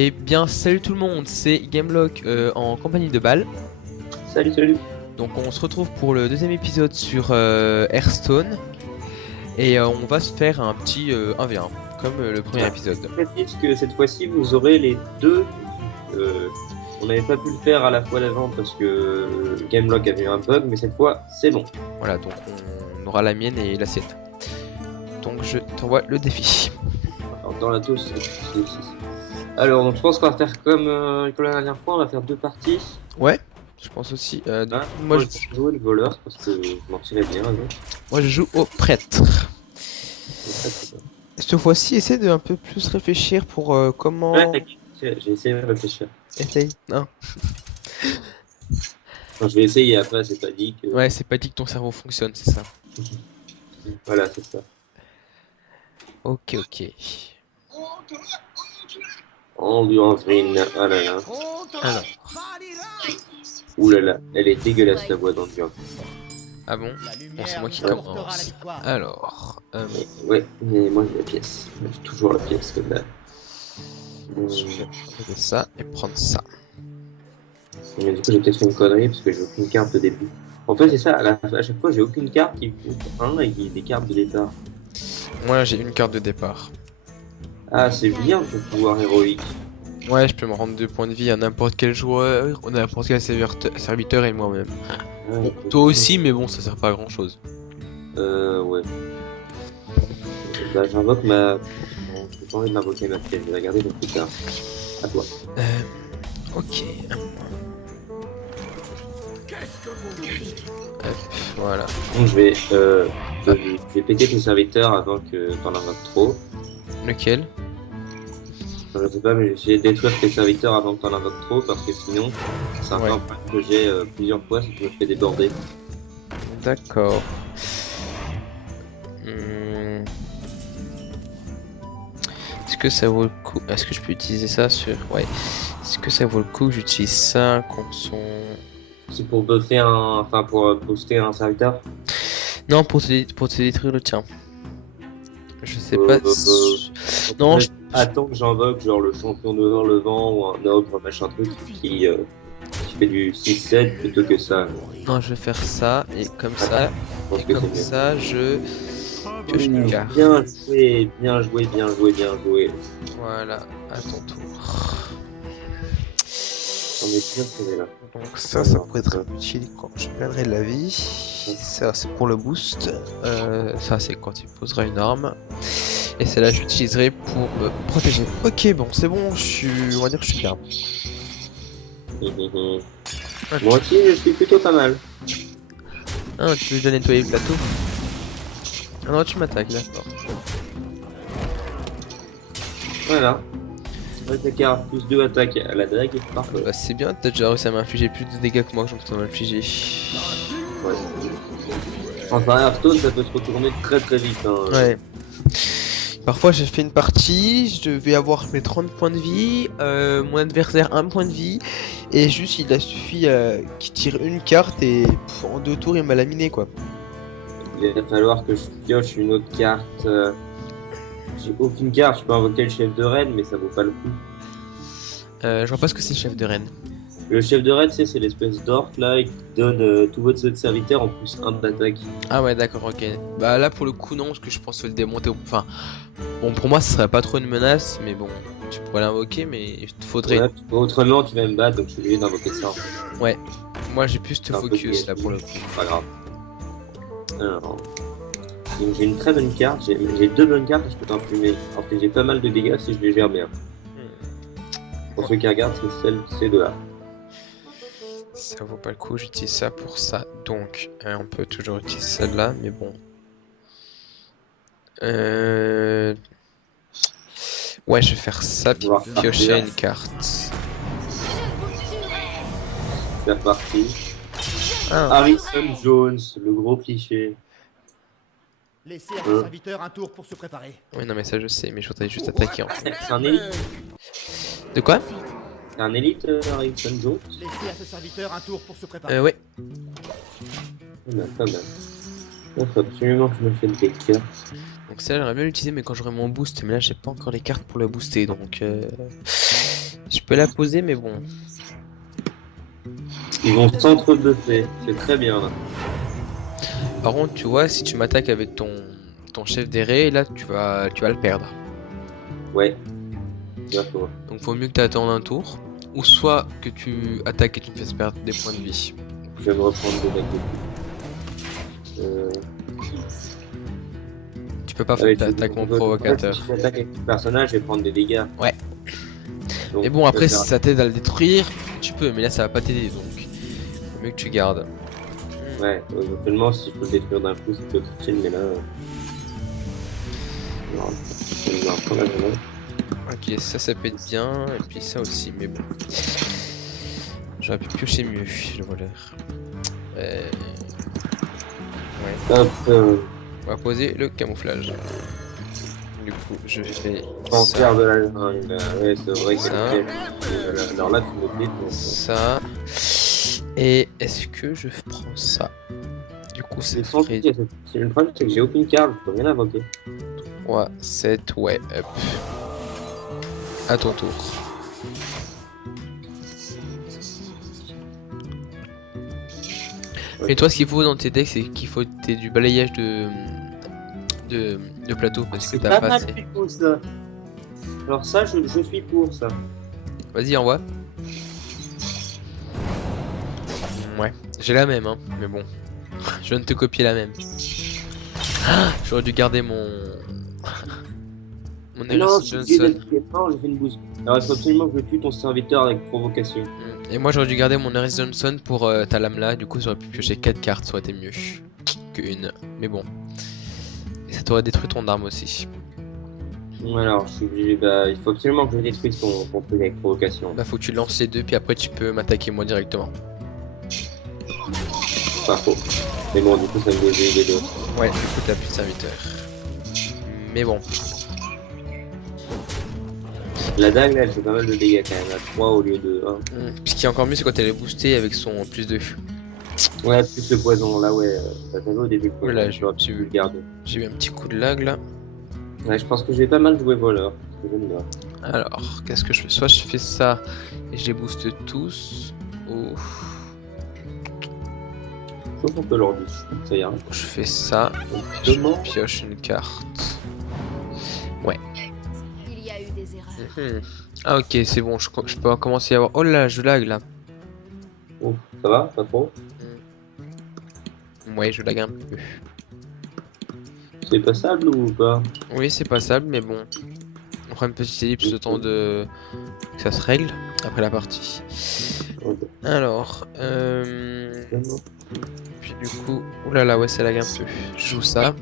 Eh bien, salut tout le monde, c'est Gamelock en compagnie de Bal. Salut, salut. Donc, on se retrouve pour le deuxième épisode sur Hearthstone. Et on va se faire un petit 1v1, comme le premier épisode. Je précise que cette fois-ci, vous aurez les deux. On n'avait pas pu le faire à la fois d'avant parce que Gamelock avait eu un bug, mais cette fois, c'est bon. Voilà, donc on aura la mienne et la sienne. Donc, je t'envoie le défi. Alors, dans la toast, alors, donc, je pense qu'on va faire comme la dernière fois, on va faire deux parties. Ouais, je pense aussi. Hein, moi, je vais jouer le voleur parce que je m'en tirais bien avec. moi, je joue au prêtre. Cette fois-ci, essaie de un peu plus réfléchir pour comment... Ouais, j'ai essayé de réfléchir. Essaye, non. Enfin, je vais essayer après, c'est pas dit que. Ouais, c'est pas dit que ton cerveau fonctionne, c'est ça. Voilà, c'est ça. Ok. Endurance Green, ah là là. Alors. Ouh là là, elle est dégueulasse la voix d'Endurance. Ah bon? Bon, c'est moi qui commence. Alors. Ouais, mais moi j'ai la pièce. J'ai toujours la pièce comme là. Je vais enlever ça et prendre ça. Mais du coup, j'ai peut-être fait une connerie parce que j'ai aucune carte de début. En fait, c'est ça, à chaque fois, j'ai aucune carte qui coûte 1 et qui est des cartes de départ. Moi, j'ai une carte de départ. Ah, c'est bien ce pouvoir héroïque. Ouais, je peux me rendre 2 points de vie à n'importe quel joueur, à n'importe quel serviteur et moi-même. Ouais, Toi aussi, mais bon, ça sert pas à grand chose. Ouais. Bah, j'invoque ma. Bon, j'ai pas envie de m'invoquer ma pièce, je vais la garder pour plus tard. À toi. Ok. Hop, voilà. Donc, je vais péter tes serviteurs avant que t'en invoques trop. Lequel? Enfin, je sais pas, mais je vais essayer de détruire tes serviteurs avant que t'en invoques trop parce que sinon, c'est un peu un problème que j'ai plusieurs fois, c'est que je me fais déborder. D'accord. Est-ce que ça vaut le coup? Est-ce que je peux utiliser ça sur... Ouais. Est-ce que ça vaut le coup que j'utilise ça contre son... C'est pour buffer un. Enfin, pour booster un serviteur. Non, pour te détruire le tien. Je sais pas si... Non, Attends que j'invoque genre le champion de l'or, le vent ou un ogre, machin truc qui fait du 6-7 plutôt que ça. Non, je vais faire ça, et comme ça, Je pense et que comme c'est ça, je pioche une carte. bien joué, bien joué, bien joué, bien joué. Voilà, à ton tour. On est bien serré là. Donc ça pourrait être utile quand je perdrai de la vie. Ça, c'est pour le boost. Ça, c'est quand il posera une arme. Et celle-là, j'utiliserai pour me protéger. Ok, bon, c'est bon, on va dire que je suis bien. Moi aussi, je suis plutôt pas mal. Ah, tu veux déjà nettoyer le plateau? Ah non, tu m'attaques, d'accord. Voilà. Attaquer plus 2 attaques à la dague, parfait. Bah, c'est bien, t'as déjà réussi à m'infliger plus de dégâts que moi que j'en peux m'infliger. Ouais. Enfin, Hearthstone, ça peut se retourner très très vite. Hein. Ouais. Parfois, j'ai fait une partie, je devais avoir mes 30 points de vie, mon adversaire 1 point de vie, et juste il a suffi qu'il tire une carte et en 2 tours il m'a laminé quoi. Il va falloir que je pioche une autre carte. J'ai aucune carte, je peux invoquer le chef de reine, mais ça vaut pas le coup. Je vois pas ce que c'est chef de reine. Le chef de reine, c'est l'espèce d'orc là, qui donne tout votre serviteur en plus 1 d'attaque. Ah ouais d'accord, ok. Bah là pour le coup non, parce que je pense le démonter, enfin... Bon pour moi ce serait pas trop une menace, mais bon, tu pourrais l'invoquer, mais il te faudrait... Ouais, autrement tu vas me battre, donc je suis obligé d'invoquer ça. Ouais, moi j'ai plus te focus là pour le coup. Pas grave. Alors... Donc j'ai une très bonne carte, j'ai 2 bonnes cartes et je peux t'imprimer. Alors que j'ai pas mal de dégâts si je les gère bien. Pour ceux qui regardent, c'est ces deux-là. Ça vaut pas le coup, j'utilise ça pour ça. Donc, on peut toujours utiliser celle-là, mais bon. Ouais, je vais faire ça, puis piocher une carte. C'est parti. Ah. Harrison Jones, le gros cliché. Laissez à vos serviteurs un tour pour se préparer. Oui, non, mais ça je sais, mais je voudrais juste attaquer en fait. C'est un élite. De quoi? C'est un élite, Harrison Jones. Laissez à ce serviteur un tour pour se préparer. Ouais. Pas mal. Il faut absolument que je me fasse des cartes. Donc ça j'aimerais bien l'utiliser, mais quand j'aurai mon boost, mais là j'ai pas encore les cartes pour le booster, donc Je peux la poser, mais bon. Ils vont s'entre-buffer, c'est très bien là. Par contre, tu vois, si tu m'attaques avec ton chef des raies, là, tu vas le perdre. Ouais. D'accord. Donc, vaut mieux que tu attendes un tour. Ou soit que tu attaques et tu me fasses perdre des points de vie. Je vais me reprendre des mecs. Tu peux pas Ouais, faire attaque mon provocateur. Si j'attaque avec le personnage, je vais prendre des dégâts. Ouais. Donc, Mais bon, après, je si vais faire- ça t'aide à le détruire, tu peux, mais là, ça va pas t'aider, donc. Vaut mieux que tu gardes. Ouais, éventuellement, si je peux le détruire d'un coup, c'est peut-être utile, mais là. Non, je vais me reprendre la journée. Ok, ça peut être bien, et puis ça aussi, mais bon. J'aurais pu piocher mieux, le voleur. Ouais. Hop, On va poser le camouflage. Du coup, je fais en ça, faire de la. Ouais, c'est vrai que Ça. alors là, tu me dis. ça. Et est-ce que je prends ça? Du coup, ça C'est sans ferait doute, c'est le problème, c'est que j'ai aucune carte, je peux rien invoquer. 3, 7, ouais, hop. À ton tour. Ouais. Et toi, ce qu'il faut dans tes decks, c'est qu'il faut t'aies du balayage de plateau parce que C'est t'as pas pas mal assez. du tout ça. Alors ça, je suis pour ça. Vas-y, envoie. Ouais, j'ai la même, hein, mais bon. Je viens de te copier la même. Ah, j'aurais dû garder mon. Mon Non, Harrison Johnson. j'ai fait une bouse. Alors il faut absolument que je tue ton serviteur avec provocation. Et moi, j'aurais dû garder mon Harrison Johnson pour ta lame là. Du coup, j'aurais pu piocher 4 cartes, ça aurait été mieux qu'une. Mais bon. Et ça t'aurait détruit ton arme aussi. Alors, je suis obligé, il faut absolument que je détruise ton truc avec provocation. Bah, faut que tu lances les deux, puis après, tu peux m'attaquer moi directement. Pas faux. Mais bon, du coup, ça me détruit les deux. Ouais, du coup, t'as plus de serviteur. Mais bon. La dague, là, elle fait pas mal de dégâts quand même. À 3 au lieu de 1. Ce qui est encore mieux, c'est quand elle est boostée avec son plus 2. Ouais, plus le poison. Là, ouais, ça fait au début. Voilà, j'aurais pu le garder. J'ai eu un petit coup de lag là. Ouais, je pense que j'ai pas mal joué voleur. Parce que j'aime bien. Alors, qu'est-ce que je fais? Soit je fais ça et je les booste tous, ou Sauf on peut leur dire. Ça ira. je fais ça et je pioche une carte. Il y a eu des erreurs. Mhm. Ah ok, c'est bon, je peux commencer à avoir... Oh là, je lag là. Oh, ça va? Pas trop? Ouais, je lag un peu. C'est passable ou pas? Oui, c'est passable, mais bon. On prend une petite ellipse le temps de... que ça se règle après la partie. Ok. Alors, puis du coup... Ouh là là, ouais, ça lag un peu. Je joue ça.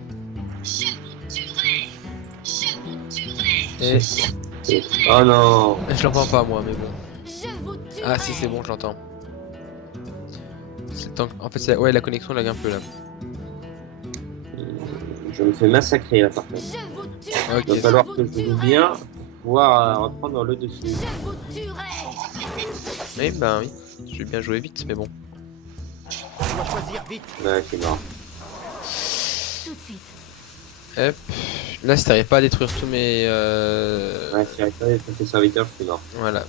Et... Oh non! Je l'entends pas moi, mais bon. Je vous tue. Ah si, c'est bon, je l'entends. En fait, ouais, la connexion lag un peu là. Je me fais massacrer là par contre. Je vous tue. Ok. Il va falloir que je joue bien pour pouvoir reprendre le dessus. Je vous tuerai. Oui, bah oui. Je vais bien jouer vite, mais bon. On doit choisir vite. Ouais, c'est mort. Tout de suite. Hop. Là, si t'arrives pas à détruire tous mes... Ouais, si j'arrive pas à être tes serviteurs, je suis mort. Voilà.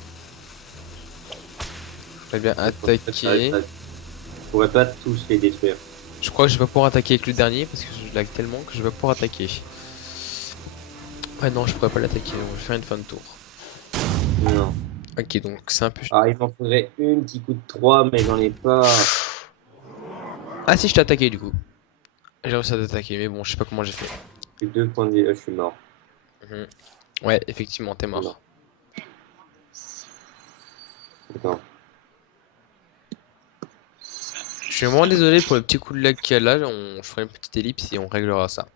Très bien, attaquer. Je pourrais pas tous les détruire. Je crois que je vais pas pouvoir attaquer avec le dernier parce que je lag tellement que je vais pas pouvoir attaquer. Ouais, non, je pourrais pas l'attaquer, donc je vais faire une fin de tour. Non. Ok, donc c'est un peu... Alors, il m'en faudrait une petit coup de 3, mais j'en ai pas. Ah si, je t'ai attaqué du coup. J'ai réussi à t'attaquer, mais bon, je sais pas comment j'ai fait. J'ai 2 points de vie, là, je suis mort. Ouais, effectivement, t'es mort. Non. Attends. Je suis vraiment désolé pour le petit coup de lag qu'il y a là, je ferai une petite ellipse et on réglera ça.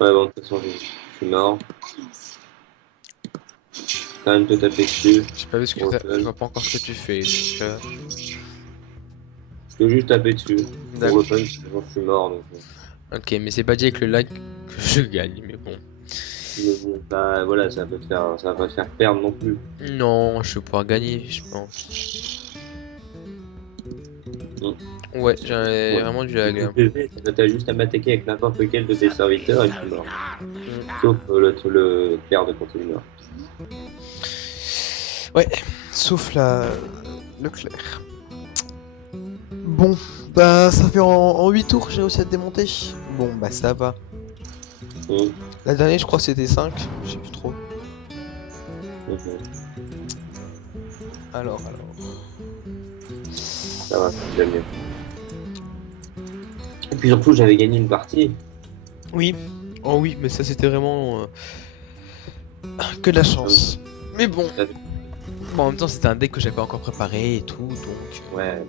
Ouais, bon, de toute façon, je suis mort. Quand même te taper dessus. J'ai pas vu ce que Bon, je vois pas encore ce que tu fais. Donc, Je peux juste taper dessus. Pour D'accord. le fun, sinon je suis mort. Donc, Ok, mais c'est pas dit avec le lag que je gagne, mais bon. mais bon, bah, voilà, ça va pas te faire perdre non plus. Non, je vais pouvoir gagner, je pense. Ouais, j'ai Ouais. vraiment du lag. Hein. T'as juste à m'attaquer avec n'importe lequel de tes serviteurs et je suis mort. Sauf le père de continueur. Sauf le clair. Bon, bah ça fait en 8 tours que j'ai réussi à te démonter. Bon, bah ça va. Mhm. La dernière, je crois que c'était 5, je sais plus trop. Mhm. Alors. Ça va, c'est déjà mieux. Et puis surtout, j'avais gagné une partie. Oui. Oh oui, mais ça c'était vraiment que de la chance. Mais bon. Bon, en même temps, c'était un deck que j'avais pas encore préparé et tout, donc. Ouais.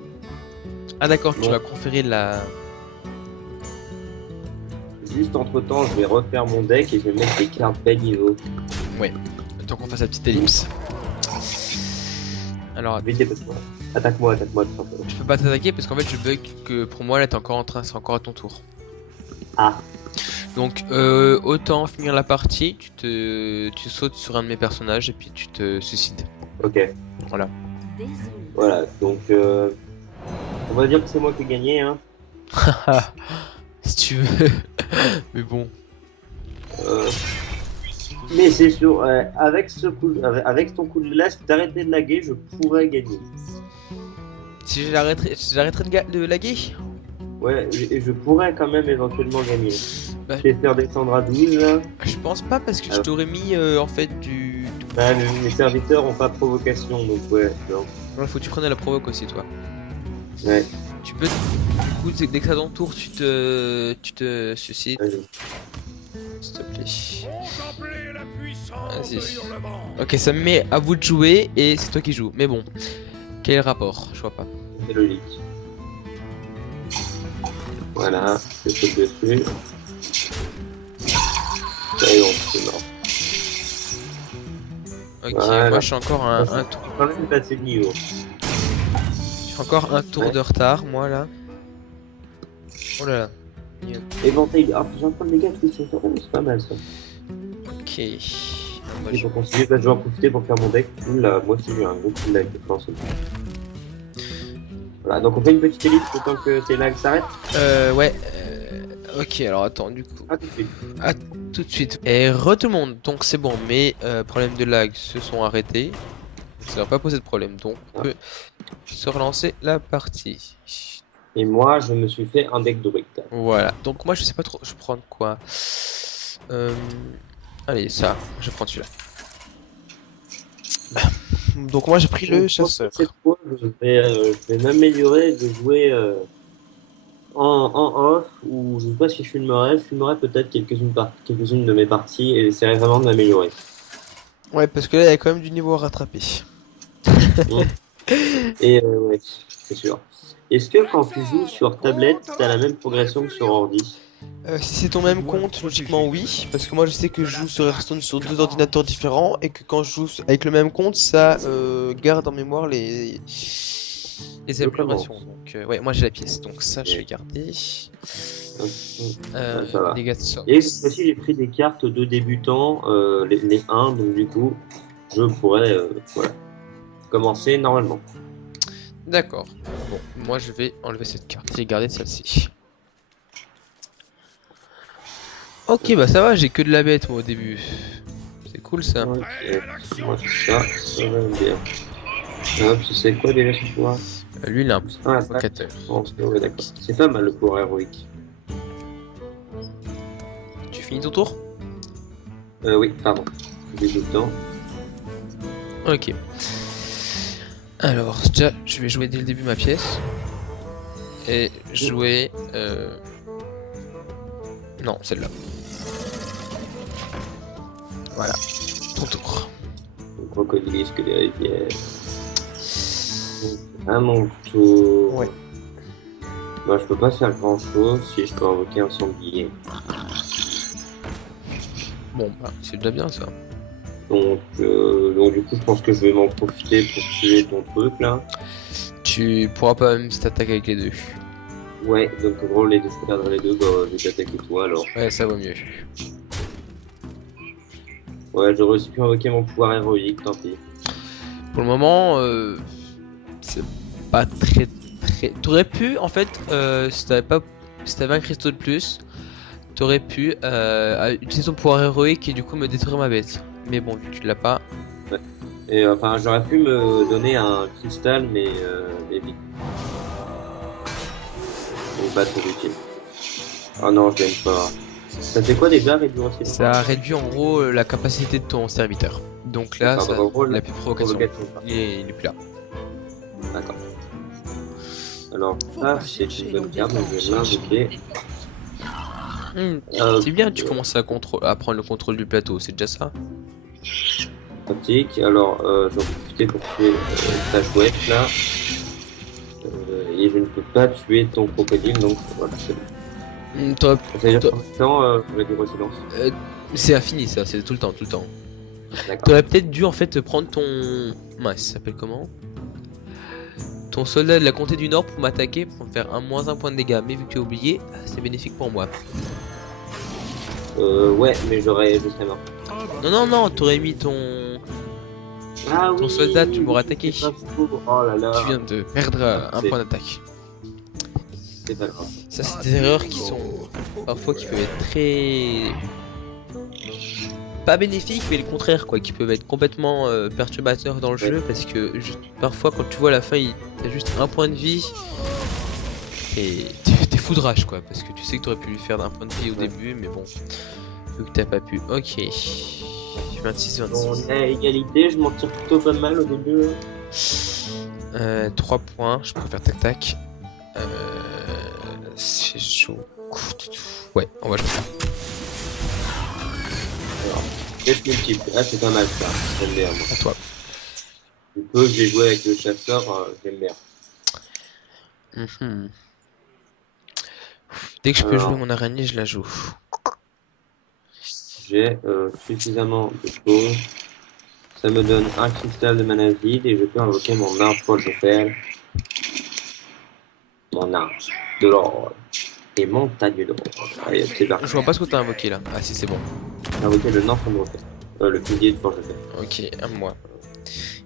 Ah d'accord, tu Bon. vas conférer la. Juste entre temps, je vais refaire mon deck et je vais mettre des cartes bas niveau. Le temps qu'on fasse la petite ellipse. Alors, Vite, dépêche-moi. Attaque-moi, tout simplement. je peux pas t'attaquer parce qu'en fait, je bug que pour moi là, t'es encore en train, c'est encore à ton tour. Ah, Donc, autant finir la partie, tu sautes sur un de mes personnages et puis tu te suicides. ok. Désolé. Voilà, donc on va dire que c'est moi qui ai gagné, hein. Si tu veux. Mais bon. Mais c'est sûr, avec avec ton coup de laisse, d'arrêter de laguer, je pourrais gagner. Si j'arrêterais de laguer. Ouais, et je pourrais quand même éventuellement gagner. Bah. Je vais faire descendre à 12 là. Je pense pas parce que je t'aurais mis en fait du. Bah, mes serviteurs ont pas de provocation, donc ouais, non. Ouais, faut que tu prennes la provoque aussi, toi. Ouais, Tu peux. Du coup, dès que ça ton tour, tu te suicides, vas-y. s'il te plaît. Contemplez la puissance Vas-y. de hurlement. Ok, ça me met à vous de jouer et c'est toi qui joues. Mais bon, quel est le rapport? Je vois pas. C'est logique. Voilà, je saute dessus. Et on c'est mort. Ok, Voilà. moi je suis encore un tour. J'ai quand même passé le niveau. Je suis encore un tour Ouais. de retard, moi là. Oh là là. Éventail. Ah, j'ai encore des dégâts tous ces euros, c'est pas mal ça. Ok. Ah, moi, Et je- pour continuer, bah, je vais en profiter pour faire mon deck. Oula, moi aussi j'ai un gros coup de lag, je pense. Voilà, donc on fait une petite ellipse le temps que tes lags s'arrêtent. Ouais. Ok, alors attends, du coup. Ah, tout de suite. Tout de suite. Et tout le monde, donc c'est bon, mes problèmes de lag se sont arrêtés. Ça va pas poser de problème, donc on peut se relancer la partie. Et moi, je me suis fait un deck druide. Voilà, donc moi je sais pas trop, je vais prendre quoi. Allez, ça, je vais prendre celui-là. Donc moi j'ai pris le Donc, je pense chasseur. que cette fois, je vais m'améliorer de jouer en off, ou je sais pas si je filmerai peut-être quelques-unes de mes parties et j'essaierai vraiment de m'améliorer. Ouais, parce que là il y a quand même du niveau à rattraper. Et ouais, c'est sûr. Est-ce que quand tu joues sur tablette, t'as la même progression que sur ordi? Si c'est ton même compte, logiquement oui, parce que moi je sais que je joue sur Hearthstone sur 2 ordinateurs différents et que quand je joue avec le même compte, ça garde en mémoire les améliorations. Donc ouais, moi j'ai la pièce, donc ça je vais garder. Ça va. Dégâts de sort. Et cette fois-ci, j'ai pris des cartes de débutants, les 1, donc du coup, je pourrais voilà, commencer normalement. D'accord. Bon, moi je vais enlever cette carte et garder celle-ci. Ok, bah ça va, j'ai que de la bête moi au début. C'est cool ça. Ok, moi ça va bien. Hop, c'est quoi déjà ce pouvoir? Lui il a un Ah, provocateur. ouais, d'accord. C'est pas mal le pouvoir héroïque. Tu finis ton tour? Oui, pardon. J'ai du temps. Ok. Alors, déjà, je vais jouer dès le début ma pièce. Et jouer... Non, celle-là. Voilà. Ton tour. Le crocodilisque des rivières. À mon tour. Ouais. Bah, je peux pas faire grand chose si je peux invoquer un sanglier. Bon, bah, c'est déjà bien ça. Donc du coup, je pense que je vais m'en profiter pour tuer ton truc là. Tu pourras pas même si t'attaques avec les deux. Ouais, donc en gros, les deux, je perdrai les deux, bah, je vais t'attaquer toi alors. Ouais, ça vaut mieux. Ouais, j'aurais aussi pu invoquer mon pouvoir héroïque, tant pis. Pour le moment, c'est pas très... T'aurais pu, en fait, si t'avais un cristaux de plus, t'aurais pu utiliser ton pouvoir héroïque et du coup me détruire ma bête. Mais bon, vu que tu l'as pas, Ouais. Et enfin, j'aurais pu me donner un cristal, mais vite. Donc pas trop utile. Oh non, je l'aime pas. Ça fait quoi déjà, réduire aussi? Ça réduit en gros la capacité de ton serviteur. Donc là, D'accord, ça, donc en gros, il a plus de provocation. provocation, quoi. Il est plus là. D'accord. Alors, Faut ça, pas c'est chercher une bonne dans carte, des donc je vais l'invoquer. C'est bien, tu commences à prendre le contrôle du plateau, c'est déjà ça. Pratique. Alors, j'en profiter pour tuer ta chouette là. Et je ne peux pas tuer ton crocodile, donc voilà, c'est bon. Top. Ça veut dire Top. combien de temps réduire au silence? C'est infini ça, c'est tout le temps, tout le temps. D'accord. T'aurais peut-être dû en fait prendre ton... Mince, ça s'appelle comment? Ton soldat de la comté du Nord pour m'attaquer, pour me faire -1 point de dégâts. Mais vu que tu as oublié, c'est bénéfique pour moi. Ouais, mais je serais mort. Non, non, non, t'aurais mis ton... Ah Ton oui, soldat, tu m'aurais attaqué. c'est pas faux. Oh là là. Tu viens de perdre un C'est- point d'attaque. C'est pas grave. Ça, c'est des erreurs qui sont parfois qui peuvent être très... Pas bénéfiques, mais le contraire, quoi, qui peuvent être complètement perturbateurs dans le jeu, parce que parfois, quand tu vois à la fin, t'as juste un point de vie, et t'es foudrage, quoi, parce que tu sais que t'aurais pu lui faire d'un point de vie au début, mais bon, vu que t'as pas pu. Ok. 26, On 26. est à égalité, je m'en tire plutôt pas mal au début. 3 points, je préfère tac-tac. C'est chaud. Ouais, on va jouer ça. Alors, test multiple. Ah, c'est pas mal ça. J'aime bien. Moi. À toi. Du coup, je vais jouer avec le chasseur, j'aime bien. Mhm. Dès que je peux Alors. jouer mon araignée, je la joue. J'ai suffisamment de choses. Ça me donne un cristal de mana vide et je peux invoquer mon arbre Folgefell. Mon arbre de l'or. Et montagne d'or. Allez, c'est parti. Je vois pas ce que t'as invoqué là. Ah si, c'est bon. J'ai invoqué le Nord Folgefell. Le pilier de Folgefell. Ok, à moi.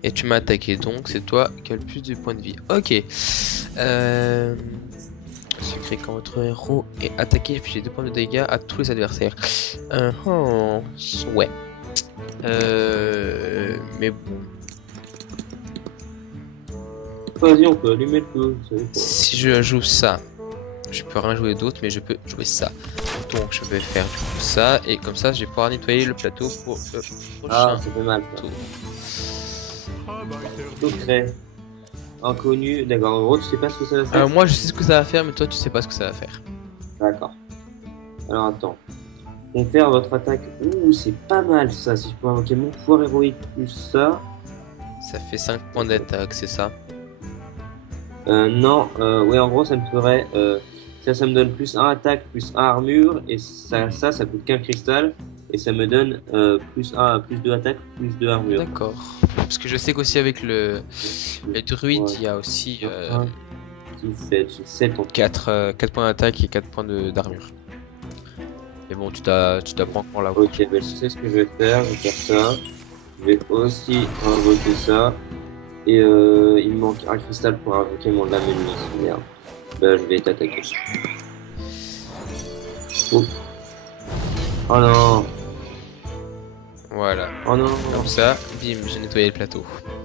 Et tu m'as attaqué, donc c'est toi qui as le plus de points de vie. Ok. Secret quand votre héros est attaqué, puis j'ai 2 points de dégâts à tous les adversaires. Ouais. Mais bon. Vas-y, on peut allumer le feu. Vous savez quoi. Si je joue ça, je peux rien jouer d'autre, mais je peux jouer ça. Donc je vais faire du coup ça, et comme ça je vais pouvoir nettoyer le plateau pour le Ah, prochain ça fait mal ça. tour. Secret. Inconnu. D'accord, en gros, tu sais pas ce que ça va faire. Moi je sais ce que ça va faire, mais toi tu sais pas ce que ça va faire. D'accord. Alors attends. Confère votre attaque. Ouh, c'est pas mal ça. Si je peux invoquer mon pouvoir héroïque plus ça. Ça fait 5 points d'attaque, c'est ça? Non, ouais, en gros, ça me ferait. Ça me donne plus 1 attaque, plus 1 armure. Et ça coûte qu'un cristal. Et ça me donne plus 2 attaque, plus 2 armure. D'accord. Parce que je sais qu'aussi avec le druide, Ouais. il y a aussi 7 en 4 points d'attaque et 4 points d'armure. Mais bon, tu t'as pas encore la Ok, ben, je sais ce que je vais faire. Je vais faire ça. Je vais aussi invoquer ça. Et il me manque un cristal pour invoquer mon lame ennemie. Merde. Ben, je vais t'attaquer. Oh. Oh non. Voilà. Oh non. Comme ça, bim, j'ai nettoyé le plateau.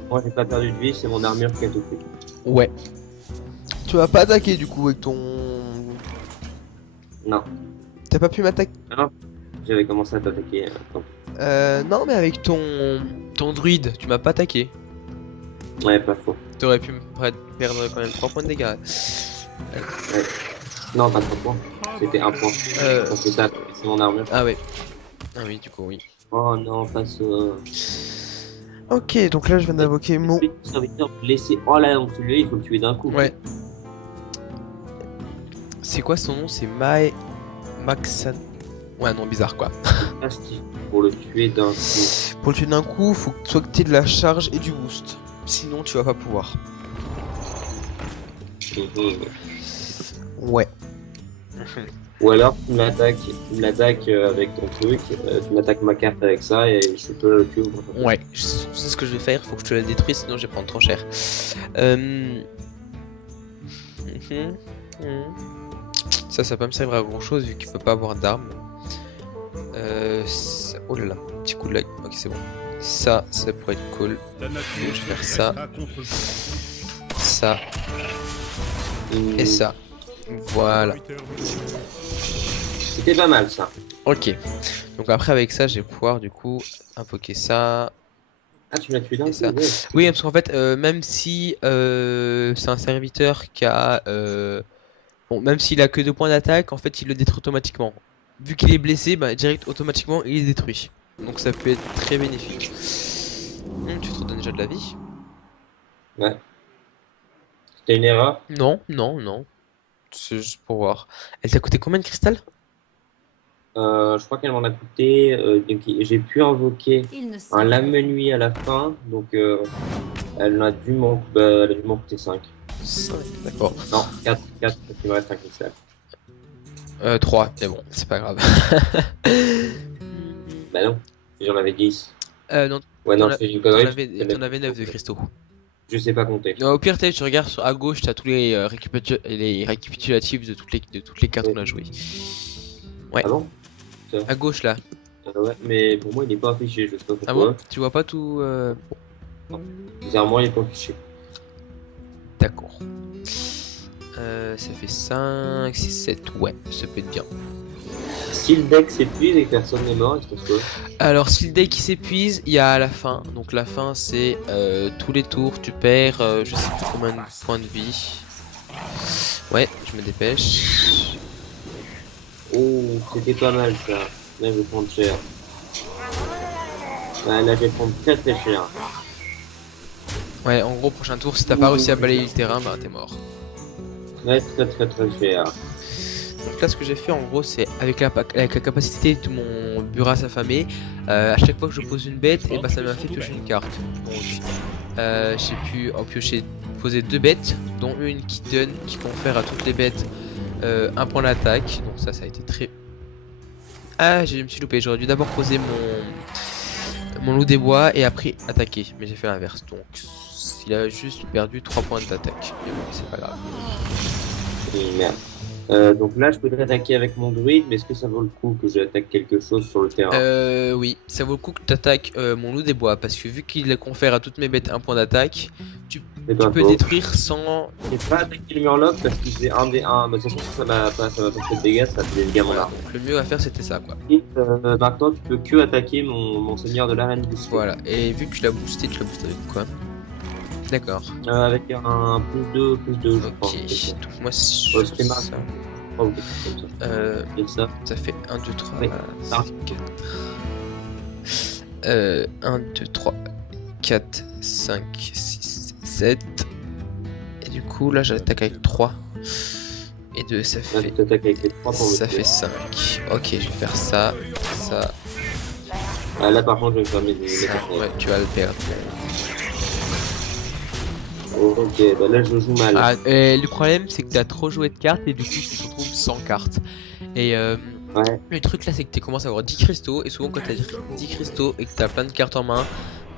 Moi, j'ai pas perdu de vie, c'est mon armure qui a tout pris. Ouais. Tu vas pas attaquer du coup avec ton... Non. T'as pas pu m'attaquer? J'avais commencé à t'attaquer. Non, mais avec ton druide, tu m'as pas attaqué. Ouais, pas faux. T'aurais pu me perdre quand même 3 points de dégâts. Ouais. Non, pas 3 points. C'était 1 point. Parce que c'est mon armure. Ah ouais. Ah oui, du coup, oui. Oh non, pas ça. Ok, donc là je viens d'invoquer mon... Serviteur blessé. Oh là, donc celui-là, il faut le tuer d'un coup. Ouais. C'est quoi son nom? C'est Maxan... Ouais, non, bizarre quoi. Fantastique. Pour le tuer d'un coup. Pour le tuer d'un coup, faut que soit que t'aies de la charge et du boost. Sinon, tu vas pas pouvoir. Ouais. Ou alors, tu m'attaques avec ton truc, tu m'attaques ma carte avec ça et je peux le tuer. Ouais, je sais ce que je vais faire, faut que je te la détruise, sinon je vais prendre trop cher. Ça va pas me servir à grand chose vu qu'il peut pas avoir d'armes. Oh là là, petit coup de lag. Ok, c'est bon. Ça pourrait être cool. La nature Je vais faire ça. restera contre vous. Ça et ça. Voilà. C'était pas mal ça. Ok. Donc après avec ça, je vais pouvoir du coup invoquer ça. Ah, tu l'as tué d'un Et coup, ça. ouais. Oui, parce qu'en fait, même si c'est un serviteur qui a... bon, même s'il a que 2 points d'attaque, en fait, il le détruit automatiquement. Vu qu'il est blessé, bah, direct, automatiquement, il est détruit. Donc ça peut être très bénéfique. Tu te redonnes déjà de la vie? Ouais. C'était une erreur. Non, non, non. C'est juste pour voir. Elle t'a coûté combien de cristal? Je crois qu'elle m'en a coûté. Donc, j'ai pu invoquer Il ne un sait lame nuit à la fin. Donc, elle a dû m'en coûter 5. 5, d'accord. Non, 4 parce qu'il me reste un cristal. 3, mais bon, c'est pas grave. Bah non, j'en avais 10. Non, Ouais, non, t'en je fais une connerie. t'en avais 9 de cristaux. Je sais pas compter. Non, au pire, tu regardes à gauche, t'as tous les, les récapitulatifs de toutes les cartes qu'on a jouées. Ouais. Ah bon? À gauche là. Ouais, mais pour moi, il n'est pas affiché. Je sais pas Ah pourquoi. bon? Tu vois pas tout Bizarrement, il n'est pas affiché. D'accord. Ça fait 5, 6, 7. Ouais, ça peut être bien. Si le deck s'épuise et que personne n'est mort, il se passe quoi? Alors, si le deck qui s'épuise, il y a la fin. Donc, la fin, c'est tous les tours, tu perds je sais plus combien de points de vie. Ouais, je me dépêche. Oh, c'était pas mal ça. Là, je vais prendre cher. Ouais, là, je vais prendre très très cher. Ouais, en gros, prochain tour, si t'as pas réussi à balayer le terrain, bah t'es mort. Très très très très cher. Donc là, ce que j'ai fait en gros, c'est avec la capacité de mon Buras affamé, à chaque fois que je pose une bête, et bah ça m'a fait piocher une carte. Donc j'ai pu en piocher, poser 2 bêtes, dont une qui confère à toutes les bêtes un point d'attaque. Donc ça a été très. Ah, je me suis loupé. J'aurais dû d'abord poser mon loup des bois et après attaquer, mais j'ai fait l'inverse. Donc il a juste perdu 3 points d'attaque. Mais bon, c'est pas grave. Et merde. Donc là, je peux t'attaquer avec mon druide, mais est-ce que ça vaut le coup que j'attaque quelque chose sur le terrain? Oui, ça vaut le coup que tu attaques mon loup des bois parce que vu qu'il confère à toutes mes bêtes un point d'attaque, tu C'est pas peux faux. détruire sans. J'ai pas attaqué le Murloc parce qu'il faisait 1 des 1. Mais de toute façon, ça m'a pas fait de dégâts, ça fait des dégâts à mon Voilà, arme. donc le mieux à faire c'était ça quoi. Et maintenant, tu peux que attaquer mon seigneur de l'arène boosté. Voilà, et vu que tu l'as boosté avec quoi? D'accord. Avec un +2, je crois. Ok, donc moi Ouais, c'était marrant. ça, Oh, quelque chose comme ça. Et ça, ça fait 1, 2, 3, Oui. 4. 1, 2, 3, 4, 5, 6, 7. Et du coup là j'attaque avec 3. Et 2 ça là, fait. tu t'attaques avec les 3 pour Ça le fait 5. Ok, je vais faire ça, ça, Ah, là, par contre, je vais me faire mes ça. cartes. Ouais, tu vas le perdre. Oh, ok, bah là, je joue mal. Ah, et le problème, c'est que t'as trop joué de cartes et du coup, tu te retrouves sans cartes. Et Ouais. le truc là, c'est que tu commences à avoir 10 cristaux. Et souvent, quand t'as 10 cristaux et que t'as plein de cartes en main,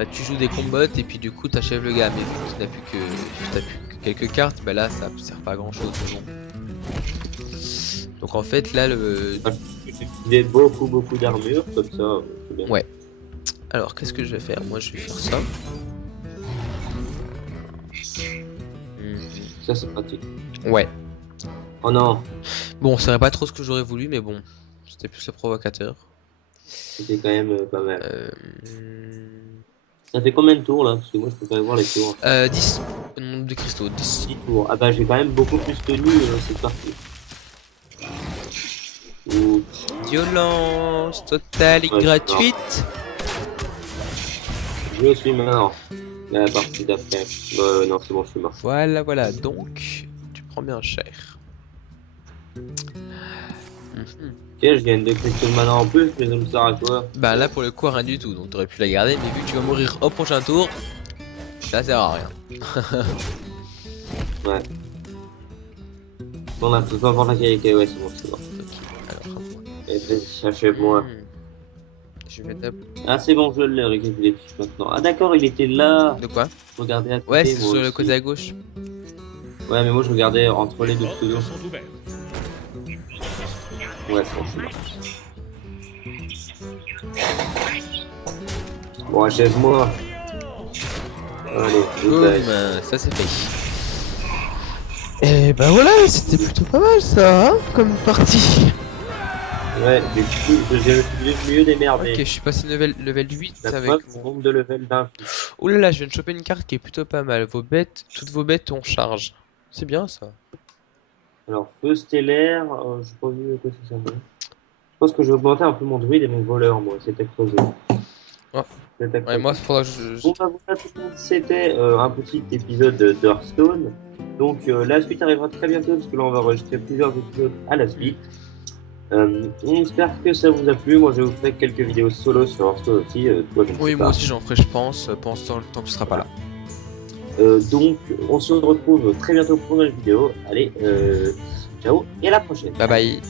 bah, tu joues des combats et puis du coup, t'achèves le gars. Mais vu que t'as plus que quelques cartes, bah là, ça sert pas à grand chose. Bon. Donc en fait, là, le. J'ai beaucoup d'armure, comme ça, c'est bien. Ouais. Alors, qu'est-ce que je vais faire? Moi, je vais faire ça. Ça, c'est pratique. Ouais. Oh non, Bon, c'est pas trop ce que j'aurais voulu, mais bon, c'était plus le provocateur. c'était quand même pas mal. Euh... Ça fait combien de tours, là? Parce que moi, je peux pas voir les tours. 10. Le nombre de cristaux, 10. 6 tours. Ah bah, j'ai quand même beaucoup plus tenu cette partie. Ouh. Violence totale et Ouais, gratuite. Je suis mort. La partie d'après. Non, c'est bon, je suis mort. Voilà, voilà. Donc, tu prends bien cher. Ok, je gagne 2 cristaux de mana en plus, mais ça me sert à quoi? Bah là, pour le coup, rien du tout. Donc, t'aurais pu la garder, mais vu que tu vas mourir au prochain tour, ça sert à rien. Ouais. Bon, on a peu importe la qualité, ouais, c'est bon, c'est bon. Ok, alors, à moi. Et vas-y, achève-moi. Je vais d'abord. Ah, c'est bon, je l'ai récupéré maintenant. Ah, d'accord, il était là. De quoi? Je regardais à côté, Ouais, c'est moi sur le aussi. côté à gauche. Ouais, mais moi, je regardais entre les deux pseudos. sont ouverts. Ouais, c'est bon, je suis mort. Bon, achève-moi. Allez, je Boum, vais. ça c'est fait. Et bah voilà, c'était plutôt pas mal ça, hein, comme partie. Ouais, j'ai mieux démerdé. Ok, je suis passé level 8 La avec preuve, mon... je monte de level d'un. Oh là là, je viens de choper une carte qui est plutôt pas mal. Toutes vos bêtes on charge. C'est bien ça. Alors, feu stellaire, j'ai pas vu à quoi ça servait. Je pense que je vais augmenter un peu mon druide et mon voleur, moi, c'est à creuser. Oh. C'est à Ouais, creuser. moi, faudra que Bon, bah voilà, tout le monde, c'était un petit épisode d'Hearthstone. Donc, la suite arrivera très bientôt, parce que là, on va enregistrer plusieurs épisodes à la suite. On espère que ça vous a plu. Moi, je vous ferai quelques vidéos solo sur Hearthstone aussi. Toi, je ne sais Oui, pas. moi aussi j'en ferai, je pense, pendant ce temps, le temps que tu seras pas là. Donc, on se retrouve très bientôt pour une nouvelle vidéo. Allez, ciao et à la prochaine. Bye bye.